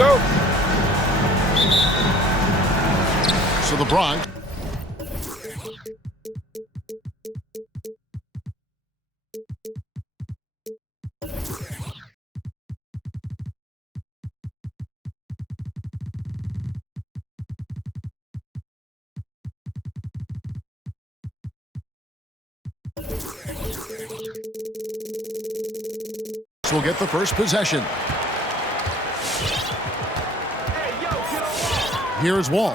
go. So the Bronx will get the first possession. Here's Wall.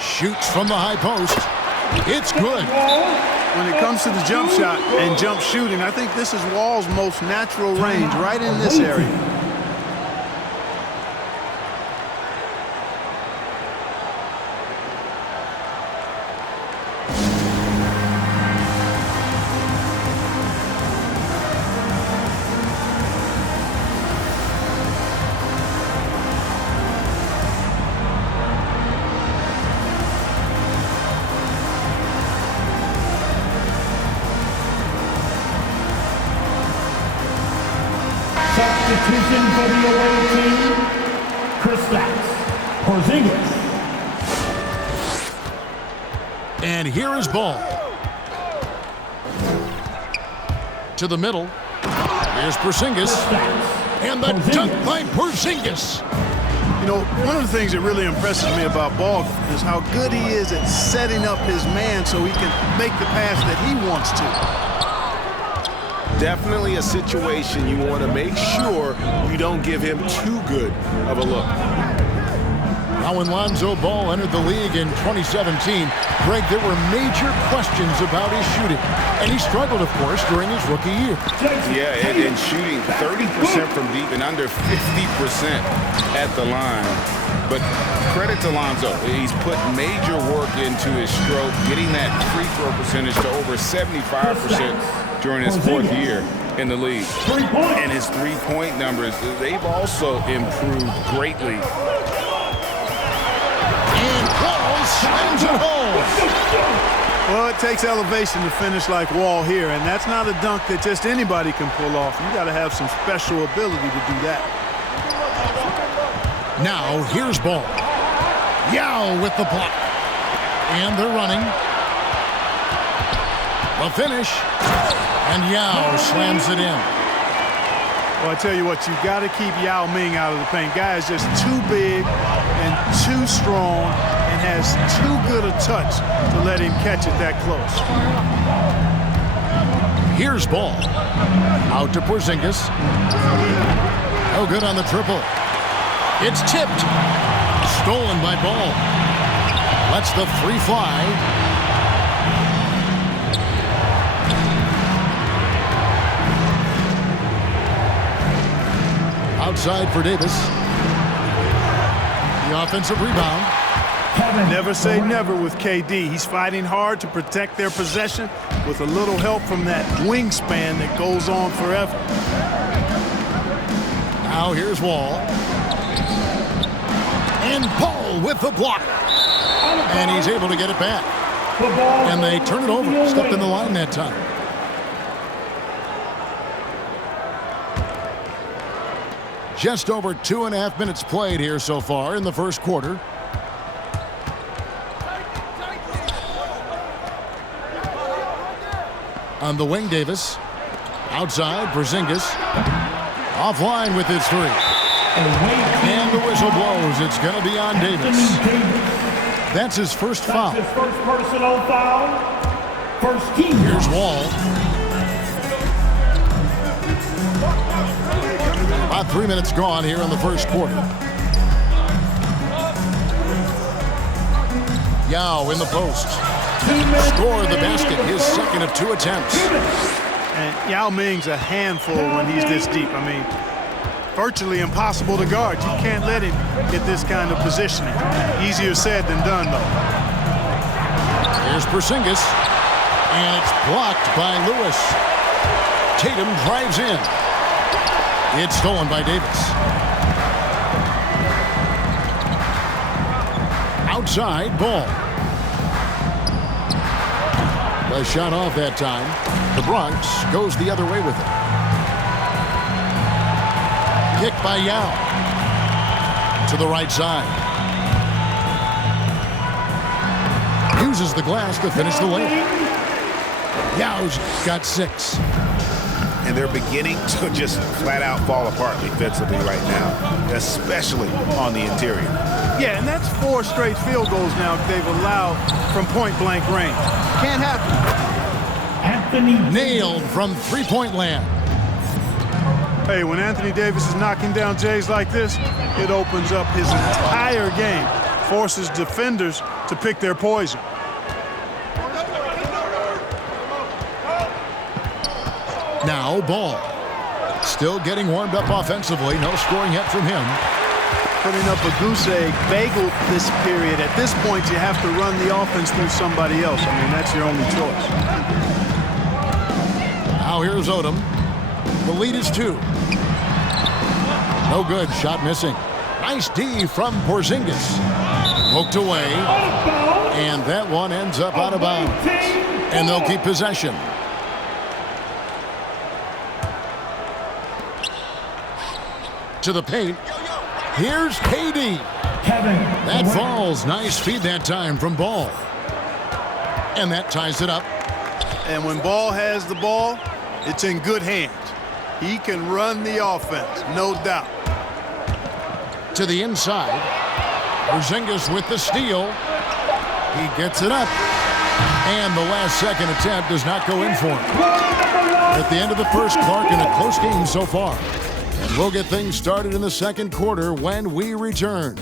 Shoots from the high post. It's good. When it comes to the jump shot and jump shooting, I think this is Wall's most natural range, right in this area. Substitution for the away team, Kristaps Porzingis. And here is Ball. To the middle. Here's Porzingis. And the dunk by Porzingis. You know, one of the things that really impresses me about Ball is how good he is at setting up his man so he can make the pass that he wants to. Definitely a situation you want to make sure you don't give him too good of a look. Now when Lonzo Ball entered the league in 2017, Greg, there were major questions about his shooting. And he struggled, of course, during his rookie year. Yeah, and shooting 30% from deep and under 50% at the line. But credit to Lonzo. He's put major work into his stroke, getting that free throw percentage to over 75% during his fourth year in the league. And his three-point numbers, they've also improved greatly. And Ball slams it home. Well, it takes elevation to finish like Wall here, and that's not a dunk that just anybody can pull off. You got to have some special ability to do that. Now, here's Ball. Yao with the block. And they're running. The finish. And Yao slams it in. Well, I tell you what, you got to keep Yao Ming out of the paint. Guy is just too big and too strong and has too good a touch to let him catch it that close. Here's Ball. Out to Porzingis. No good on the triple. It's tipped. Stolen by Ball. Lets the three fly. Outside for Davis. The offensive rebound. Never say never with KD. He's fighting hard to protect their possession with a little help from that wingspan that goes on forever. Now here's Wall. And Paul with the block. And he's able to get it back. And they turn it over. Stepped in the line that time. Just over 2.5 minutes played here so far in the first quarter. On the wing, Davis. Outside, Porzingis. Offline with his three. And the whistle blows. It's going to be on Davis. That's his first foul. That's his first personal foul. First team. Here's Wall. About 3 minutes gone here in the first quarter. Yao in the post. Scored the basket, his second of 2 attempts. And Yao Ming's a handful when he's this deep. I mean, virtually impossible to guard. You can't let him get this kind of positioning. Easier said than done, though. Here's Porzingis. And it's blocked by Lewis. Tatum drives in. It's stolen by Davis. Outside, Ball. The shot off that time. The Bronx goes the other way with it. Kick by Yao. To the right side. Uses the glass to finish the layup. Yao's got 6. And they're beginning to just flat out fall apart defensively right now, especially on the interior. Yeah, and that's 4 straight field goals now they've allowed from point-blank range. Can't happen. Anthony Nailed from three-point land. Hey, when Anthony Davis is knocking down Jays like this, it opens up his entire game, forces defenders to pick their poison. Now Ball. Still getting warmed up offensively. No scoring yet from him. Putting up a goose egg bagel this period. At this point, you have to run the offense through somebody else. I mean, that's your only choice. Now here's Odom. The lead is 2. No good. Shot missing. Nice D from Porzingis. Poked away. And that one ends up out of bounds. And they'll keep possession. To the paint. Here's KD. That falls. Nice feed that time from Ball. And that ties it up. And when Ball has the ball, it's in good hands. He can run the offense, no doubt. To the inside. Porzingis with the steal. He gets it up. And the last second attempt does not go in for him. At the end of the first, Clark, in a close game so far. And we'll get things started in the second quarter when we return.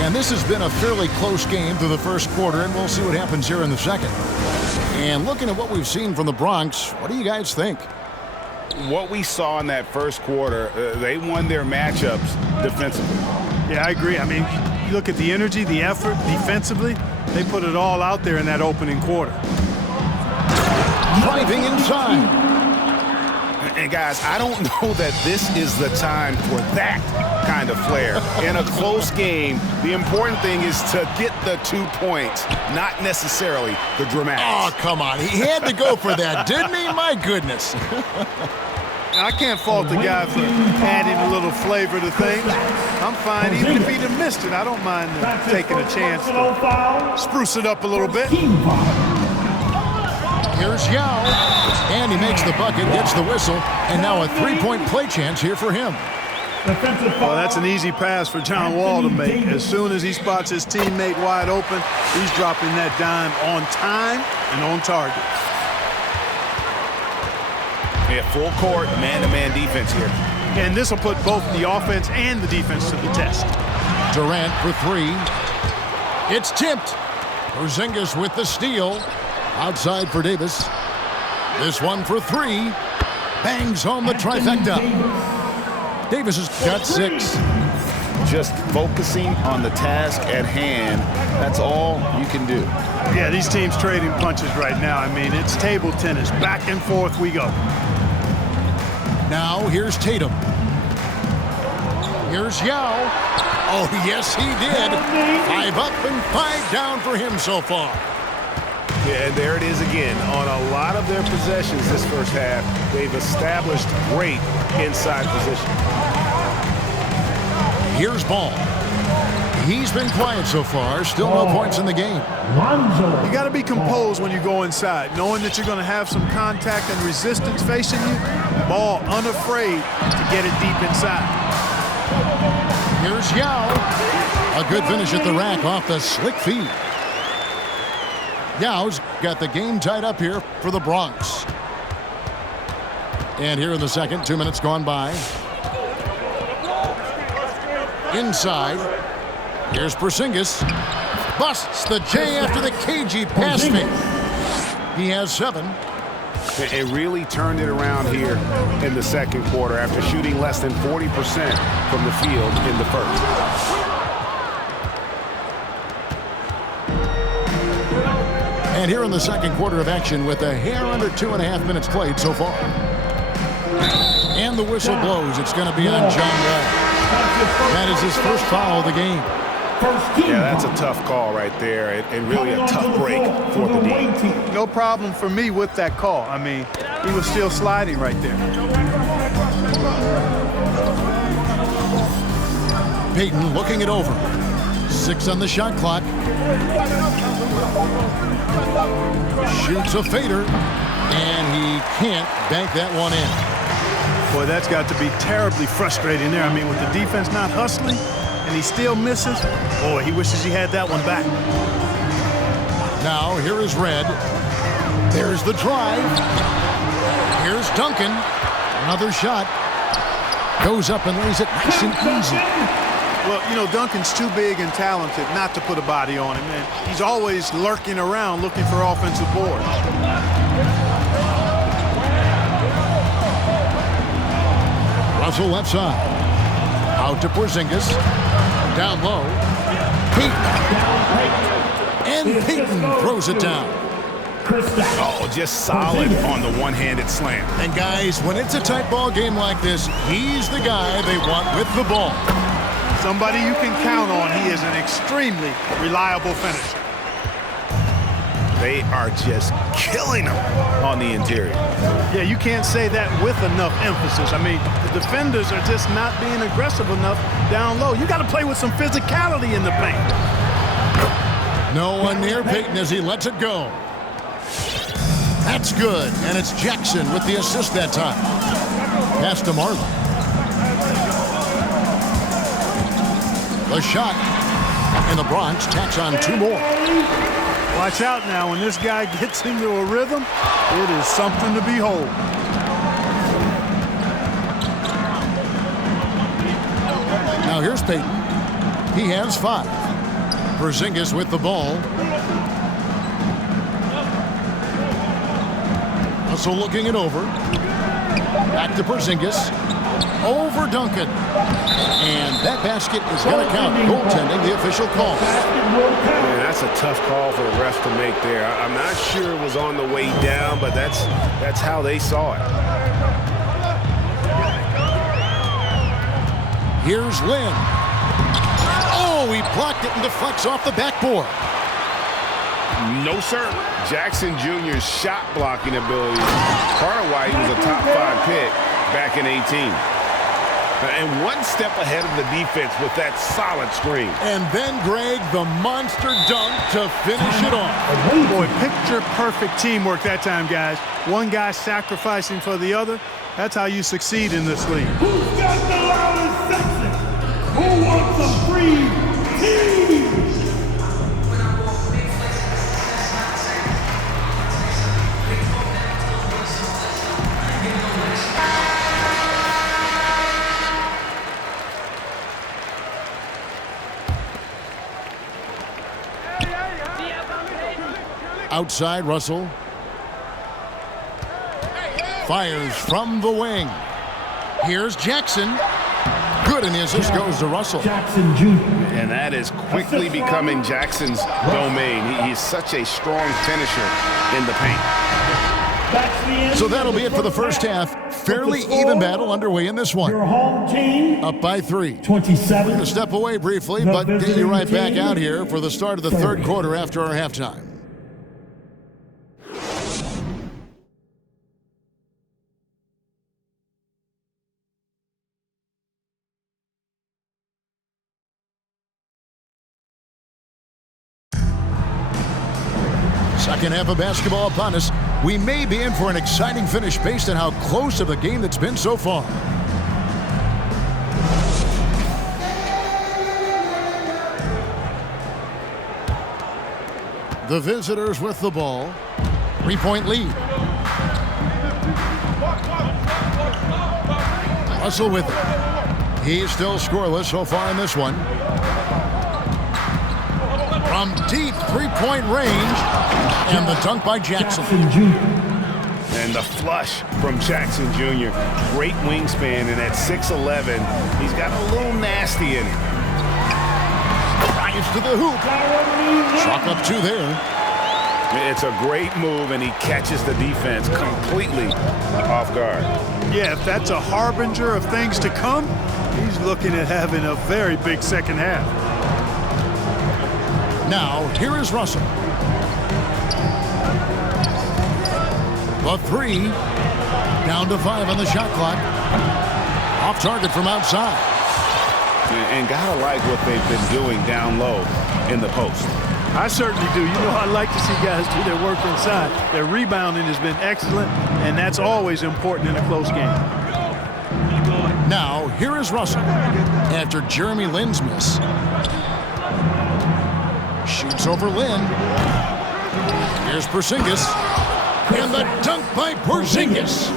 And this has been a fairly close game through the first quarter, and we'll see what happens here in the second. And looking at what we've seen from the Bronx, what do you guys think? What we saw in that first quarter, they won their matchups defensively. Yeah, I agree. I mean, you look at the energy, the effort defensively, they put it all out there in that opening quarter. Driving inside. And guys, I don't know that this is the time for that kind of flair. In a close game, the important thing is to get the 2 points, not necessarily the dramatics. Oh, come on. He had to go for that, didn't he? My goodness. I can't fault the guy for adding a little flavor to things. I'm fine. Even if he'd have missed it, I don't mind taking a chance to spruce it up a little bit. Here's Yao. And he makes the bucket, gets the whistle, and now a three-point play chance here for him. Well, that's an easy pass for John Wall to make. As soon as he spots his teammate wide open, he's dropping that dime on time and on target. Yeah, full court, man-to-man defense here. And this will put both the offense and the defense to the test. Durant for 3. It's tipped. Porzingis with the steal. Outside for Davis. This one for 3. Bangs home the trifecta. Davis has got 6. Just focusing on the task at hand. That's all you can do. Yeah, these teams trading punches right now. I mean, it's table tennis. Back and forth we go. Now here's Tatum. Here's Yao. Oh, yes, he did. 5 up and 5 down for him so far. Yeah, and there it is again. On a lot of their possessions this first half, they've established great inside position. Here's Ball. He's been quiet so far. Still no points in the game. You got to be composed when you go inside, knowing that you're going to have some contact and resistance facing you. Ball unafraid to get it deep inside. Here's Yao. A good finish at the rack off the slick feed. Yao's got the game tied up here for the Bronx. And here in the second, 2 minutes gone by. Inside. Here's Porzingis. Busts the J after the cagey pass fake. He has 7. It really turned it around here in the second quarter after shooting less than 40% from the field in the first. And here in the second quarter of action with a hair under 2.5 minutes played so far. And the whistle blows. It's going to be on John Wall. That is his first foul of the game. First team. Yeah, that's a tough call right there, and really a tough break for the D. No problem for me with that call. I mean, he was still sliding right there. Payton looking it over. 6 on the shot clock. Shoots a fader, and he can't bank that one in. Boy, that's got to be terribly frustrating there. I mean, with the defense not hustling, and he still misses. Boy, he wishes he had that one back. Now, here is Red. There's the drive. Here's Duncan. Another shot. Goes up and lays it nice and easy. Well, you know, Duncan's too big and talented not to put a body on him, and he's always lurking around looking for offensive boards. Russell left side. Out to Porzingis. Down low. Payton. And Payton throws it down. Oh, just solid on the one-handed slam. And guys, when it's a tight ball game like this, he's the guy they want with the ball. Somebody you can count on. He is an extremely reliable finisher. They are just killing him on the interior. Yeah, you can't say that with enough emphasis. I mean, the defenders are just not being aggressive enough down low. You got to play with some physicality in the paint. No one near Payton as he lets it go. That's good, and it's Jackson with the assist that time. Pass to Marlin. The shot, and the Bronx tacks on 2 more. Watch out now. When this guy gets into a rhythm, it is something to behold. Now here's Payton. He has 5. Porzingis with the ball. Russell looking it over. Back to Porzingis. Over Duncan. And that basket is going to count. Goaltending, the official call. Man, that's a tough call for the refs to make there. I'm not sure it was on the way down, but that's how they saw it. Here's Lynn. Oh, he blocked it and deflects off the backboard. No, sir. Jackson Jr.'s shot blocking ability, part of why he was a top 5 pick back in 18. And one step ahead of the defense with that solid screen. And then, Greg, the monster dunk to finish it off. Boy, picture-perfect teamwork that time, guys. One guy sacrificing for the other. That's how you succeed in this league. Who's got the loudest section? Who wants a free team? Outside, Russell. Fires from the wing. Here's Jackson. Good, and the assist goes to Russell. Jackson Jr. And that is quickly becoming Jackson's domain. He's such a strong finisher in the paint. So that'll be it for the first half. Fairly even battle underway in this one. Your home team, Up by 3. 27. We're going to step away briefly, but get you right back out here for the start of the third quarter after our halftime. Second half of basketball upon us. We may be in for an exciting finish based on how close of a game that's been so far. The visitors with the ball. 3-point lead. Russell with it. He's still scoreless so far in this one. From deep 3-point range, and the dunk by Jackson. And the flush from Jackson Jr. Great wingspan, and at 6'11", he's got a little nasty in it. Drives to the hoop. Chalk up 2 there. It's a great move, and he catches the defense completely off guard. Yeah, if that's a harbinger of things to come, he's looking at having a very big second half. Now, here is Russell. The three. Down to 5 on the shot clock. Off target from outside. And gotta like what they've been doing down low in the post. I certainly do. You know, I like to see guys do their work inside. Their rebounding has been excellent, and that's always important in a close game. Now, here is Russell. After Jeremy Lin's miss. Shoots over Lin. Here's Porzingis. And the dunk by Porzingis.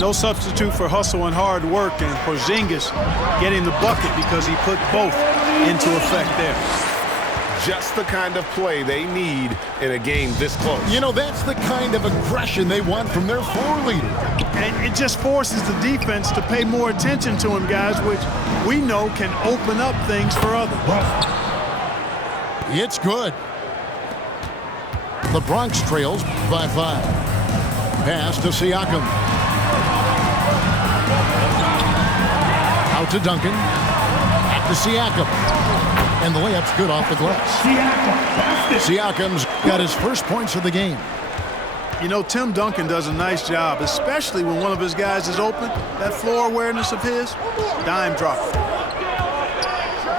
No substitute for hustle and hard work, and Porzingis getting the bucket because he put both into effect there. Just the kind of play they need in a game this close. You know, that's the kind of aggression they want from their floor leader. And it just forces the defense to pay more attention to him, guys, which we know can open up things for others. It's good. The Bronx trails by 5. Pass to Siakam. Out to Duncan. Back to Siakam. And the layup's good off the glass. Siakam's got his first points of the game. You know, Tim Duncan does a nice job, especially when one of his guys is open. That floor awareness of his, dime drop.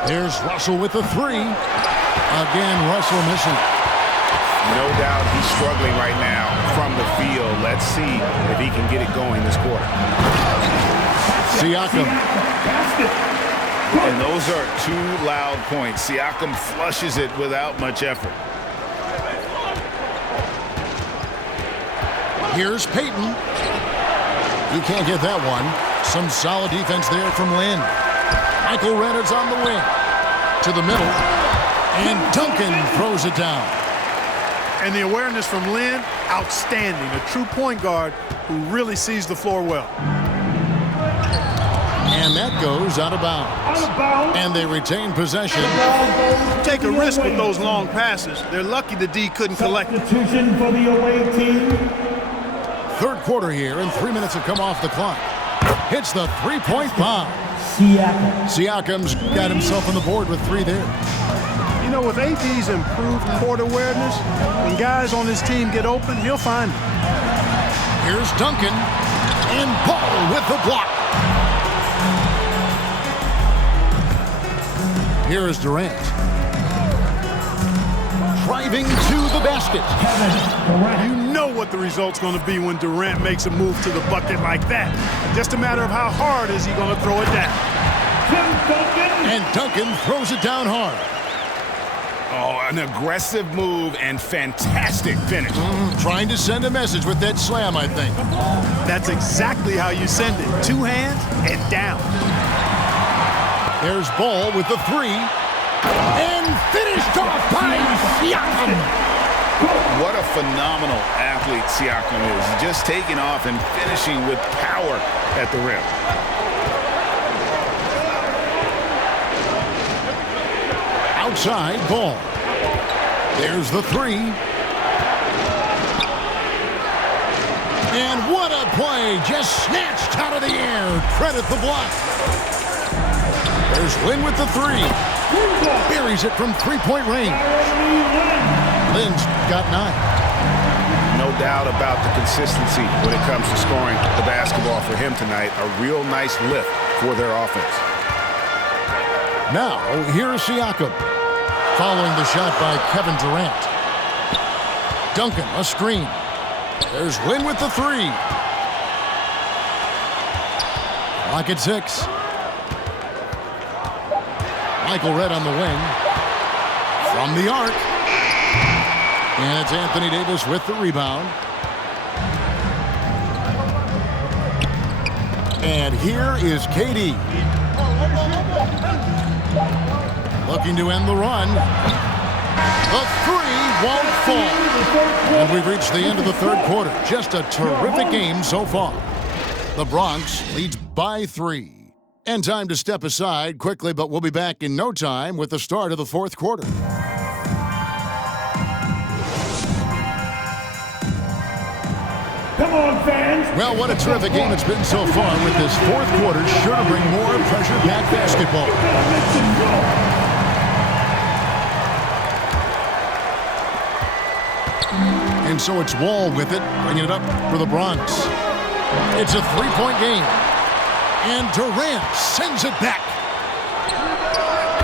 There's Russell with the three. Again, Russell missing. No doubt he's struggling right now from the field. Let's see if he can get it going this quarter. Siakam. And those are 2 loud points. Siakam flushes it without much effort. Here's Payton. You can't get that one. Some solid defense there from Lin. Michael Renner's on the wing. To the middle. And Duncan throws it down. And the awareness from Lin, outstanding. A true point guard who really sees the floor well. And that goes out of bounds. And they retain possession. Take a risk with those long passes. They're lucky the D couldn't collect it. Substitution for the away team. Third quarter here, and 3 minutes have come off the clock. Hits the three-point bomb. Siakam's got himself on the board with 3 there. You know, with AD's improved court awareness, when guys on his team get open, he'll find them. Here's Duncan. And Ball with the block. Here is Durant. Driving to the basket. You know what the result's going to be when Durant makes a move to the bucket like that. Just a matter of how hard is he going to throw it down. And Duncan throws it down hard. Oh, an aggressive move and fantastic finish. Trying to send a message with that slam, I think. That's exactly how you send it. 2 hands and down. There's Ball with the 3. And finished off by Siakam. What a phenomenal athlete Siakam is. Just taking off and finishing with power at the rim. Outside, Ball. There's the 3. And what a play. Just snatched out of the air. Credit the block. There's Lin with the 3. Buries it from 3-point range. Lin's got 9. No doubt about the consistency when it comes to scoring the basketball for him tonight. A real nice lift for their offense. Now, here's Siakam. Following the shot by Kevin Durant. Duncan, a screen. There's Lin with the 3. Clock at 6. Michael Redd on the wing. From the arc. And it's Anthony Davis with the rebound. And here is KD. Looking to end the run. The 3 won't fall. And we've reached the end of the third quarter. Just a terrific game so far. The Bronx leads by 3. And time to step aside quickly, but we'll be back in no time with the start of the fourth quarter. Come on, fans. Well, what a terrific game it's been so far, with this fourth quarter sure to bring more pressure-packed basketball. And so it's Wall with it, bringing it up for the Bronx. It's a three-point game. And Durant sends it back.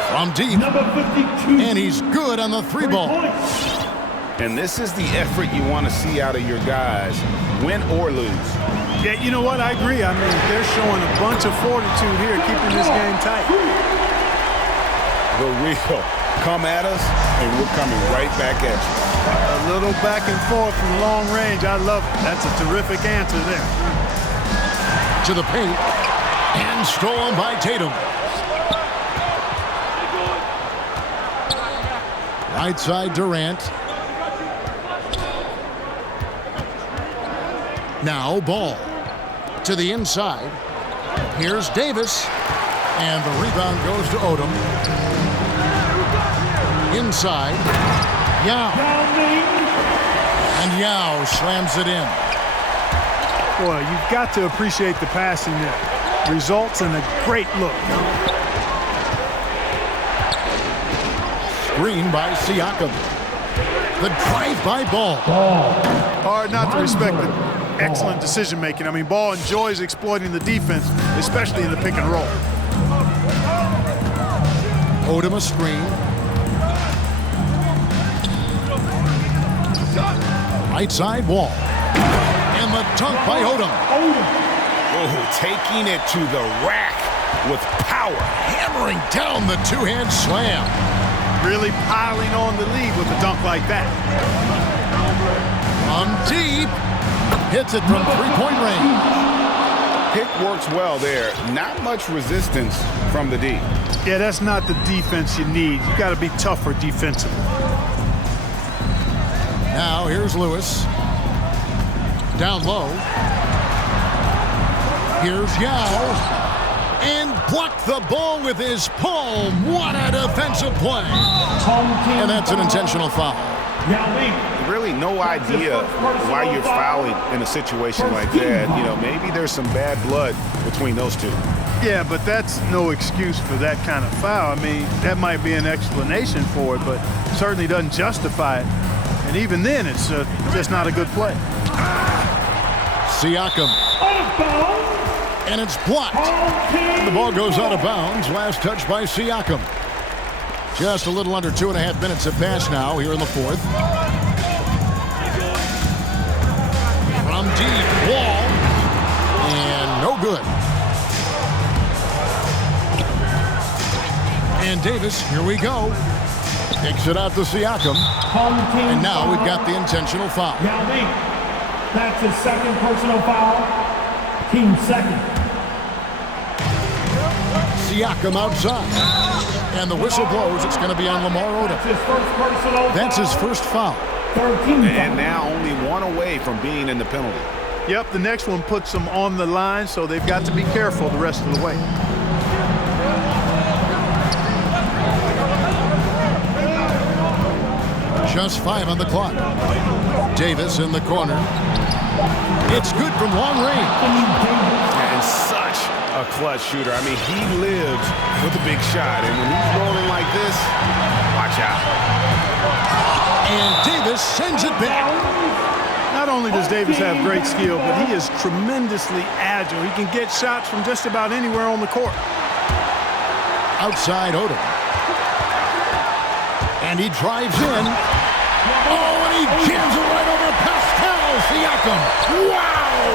From deep. Number 52. And he's good on the three ball. And this is the effort you want to see out of your guys, win or lose. Yeah, you know what? I agree. I mean, they're showing a bunch of fortitude here, keeping this game tight. The real come at us, and we're coming right back at you. A little back and forth from long range. I love it. That's a terrific answer there. To the paint. And stolen by Tatum. Right side Durant. Now Ball. To the inside. Here's Davis. And the rebound goes to Odom. Inside. Yao. And Yao slams it in. Boy, you've got to appreciate the passing there. Results in a great look. Screen by Siakam. The drive by Ball. Hard not to respect the excellent decision making. I mean, Ball enjoys exploiting the defense, especially in the pick and roll. Odom a screen. Right side Wall. And the dunk by Odom. Oh, taking it to the rack with power. Hammering down the two-hand slam. Really piling on the lead with a dunk like that. From deep. Hits it from three-point range. Pick works well there. Not much resistance from the D. Yeah, that's not the defense you need. You got to be tougher defensively. Now here's Lewis. Down low. Here's Yao. And blocked the ball with his palm. What a defensive play. And that's an intentional foul. Really no idea why you're fouling in a situation like that. You know, maybe there's some bad blood between those two. Yeah, but that's no excuse for that kind of foul. I mean, that might be an explanation for it, but certainly doesn't justify it. And even then, it's just not a good play. Siakam. And it's blocked. The ball goes out of bounds. Last touch by Siakam. Just a little under 2.5 minutes have passed now here in the fourth. From deep, Wall. And no good. And Davis, here we go. Takes it out to Siakam. And now we've got the intentional foul. That's his second personal foul. Team second. Siakam outside. And the whistle blows. It's going to be on Lamar Odom. That's his first foul. And now only one away from being in the penalty. Yep, the next one puts them on the line, so they've got to be careful the rest of the way. Just 5 on the clock. Davis in the corner. It's good from long range. And such a clutch shooter. I mean, he lives with a big shot. And when he's rolling like this, watch out. And Davis sends it back. Not only does Davis have great skill, but he is tremendously agile. He can get shots from just about anywhere on the court. Outside Odom. And he drives in. Oh, and he jams it right over Pascal Siakam. Wow!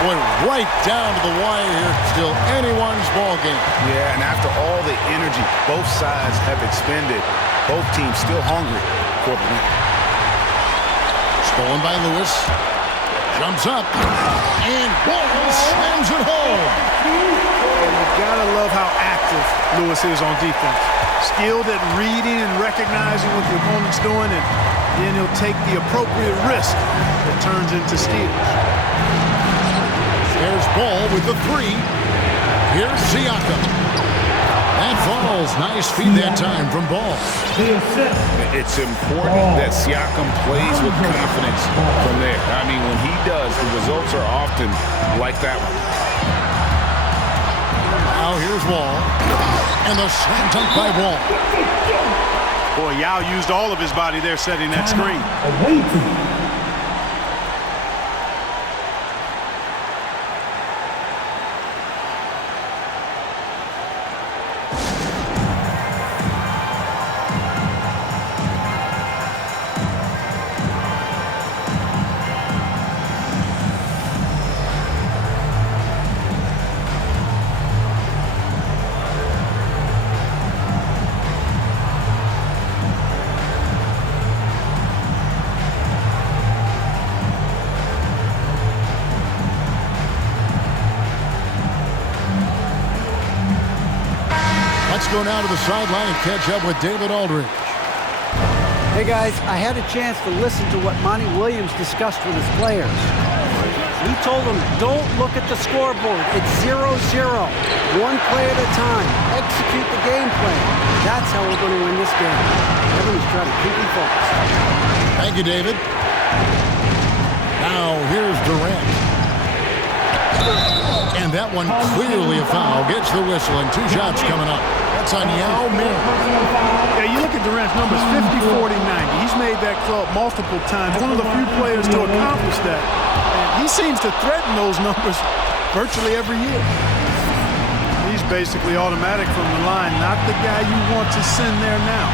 Boy, right down to the wire here. Still anyone's ball game. Yeah, and after all the energy both sides have expended, both teams still hungry for the win. Stolen by Lewis. Jumps up. And Ball slams it home. You gotta love how active Lewis is on defense. Skilled at reading and recognizing what the opponent's doing, and then he'll take the appropriate risk that turns into steals. There's Ball with the three. Here's Siakam. That falls. Nice feed that time from Ball. It's important that Siakam plays with confidence from there. I mean, when he does, the results are often like that one. Now here's Wall. And the slam dunk by Wall. Boy, Yao used all of his body there setting that screen. Let's go now to the sideline and catch up with David Aldridge. Hey guys, I had a chance to listen to what Monty Williams discussed with his players. He told them, don't look at the scoreboard. It's 0-0. One play at a time. Execute the game plan. That's how we're going to win this game. Everyone's trying to keep him focused. Thank you, David. Now, here's Durant. And that one clearly a foul. Gets the whistle, and 2 shots coming up. That's on Yao Ming. Yeah, you look at Durant's numbers, 50, 40, 90. He's made that club multiple times. One of the few players to accomplish that. And he seems to threaten those numbers virtually every year. He's basically automatic from the line, not the guy you want to send there now.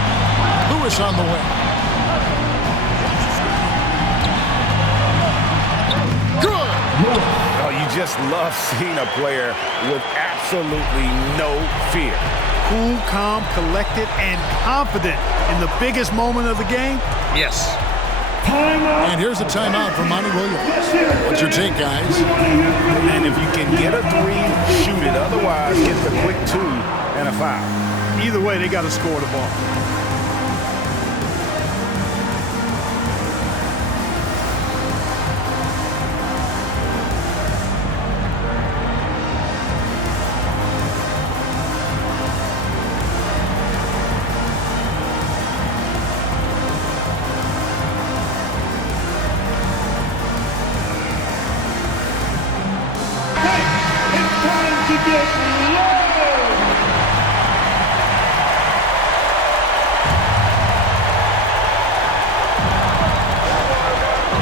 Lewis on the way. Good. Oh, you just love seeing a player with absolutely no fear. Cool, calm, collected, and confident in the biggest moment of the game? Yes. And here's a timeout from Monty Williams. What's your take, guys? And if you can get a 3, shoot it. Otherwise, get the quick 2 and a foul. Either way, they got to score the ball.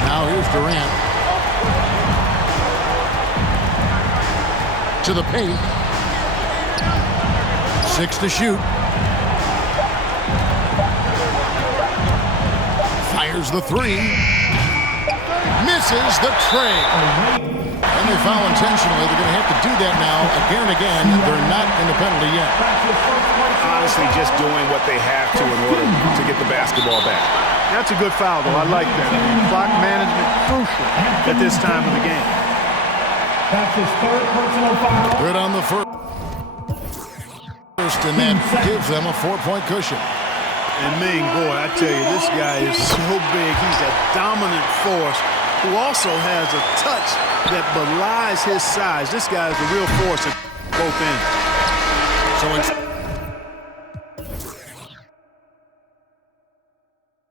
Now here's Durant. To the paint. 6 to shoot. Fires the 3. Misses the tray. And they foul intentionally. They're going to have to do that now again and again. They're not in the penalty yet. Honestly, just doing what they have to in order to get the basketball back. That's a good foul, though. I like that. Clock management crucial at this time of the game. That's his 3rd personal foul. Good on the first, and that gives them a 4-point cushion. And Ming, boy, I tell you, this guy is so big. He's a dominant force who also has a touch that belies his size. This guy is a real force at both ends. So it's